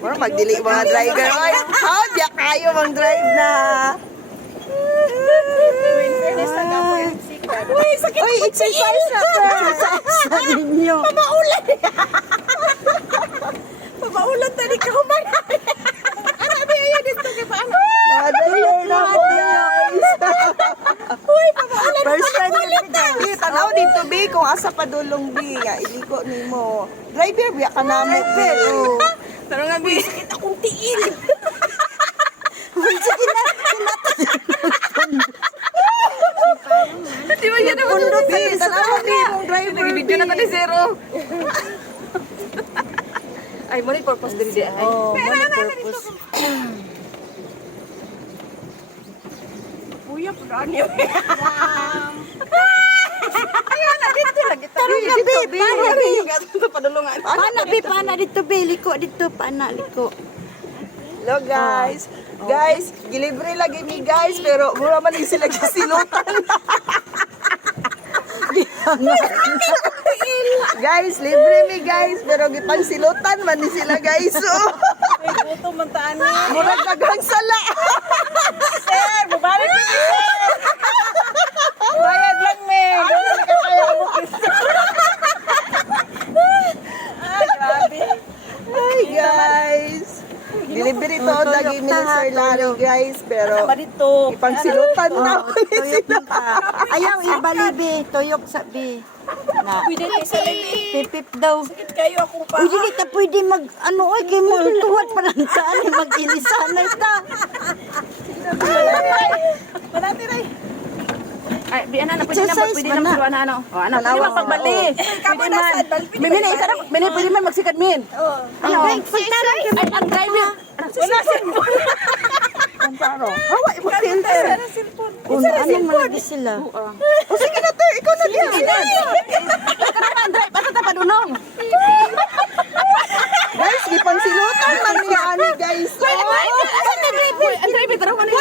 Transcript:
Mura magdili mga driver. Ay, diya kayo mang drive na. Uy, sakit Uy, exercise na ka. Exercise na ninyo. Pamaulan. Pamaulan tadi ka humanan. Ano ba yan dito kay paano? Mga driver na po, guys. Uy, pamaulan. First time ni tanaw dito, B, kung asa pa dulong, B. Iliko ni mo. Driver, biya ka namin, B. Pero nga, B, sakit akong tiil. Uy, sige na. Di ba yan naman Pundot, B. Tanaw, B, kung driver, B. Nag-video na ka ni Zero. Ay, mo rin purpose din di ay. Oh, money purpose. Kuya, pagkaan niyo. Ayun na, dito lagi tayo. Tarong gabi, paano, B? Ito padulungan. Paano, B? Paano dito, B? Liko dito, paano, liko. Hello, guys. Guys, gilibre lagi mi, guys. Pero mura man din sila silutan. Guys, libre mi, guys. Pero gipang silutan man ni sila, guys. So, Ay, buto man taan ni. murag daghang sala. Sir, bubalik mo ni Sir. Bayad lang, me. Doon ka kaya mo. Ay, grabe. Ay, guys. Delivery to, lagi ni Sir Larry, guys. Pero, Ba dito? ipang silutan na ako ni sila. Ayaw ibalibi, tuyok sa bi. Na, Pwede na isa rin. pipip daw. Sakit kayo akong pa. Uy, dili ta pwede mag, ano, oy, kay mo luwad pa lang taan, mag-ilisanay ta. Manati rin. Ay, bi ana na pwede na Exercise pwede man na na. magsuwa na ano. Oh, ana pwede Tanawa. man pagbali. Pwede man. Mimini isa na, mini pwede man magsikat min. Ay, wait, pagtarang ka Ay, ang driver. Wala cellphone. Ang paro. Hawa, ipag-filter. kung ano malagi sila. O sige na, Ter. Ikaw na din. Ito naman, drive. Basta ta padunong. Guys, ipang silutan man niya, ani, guys. Ang driver, tara ko na.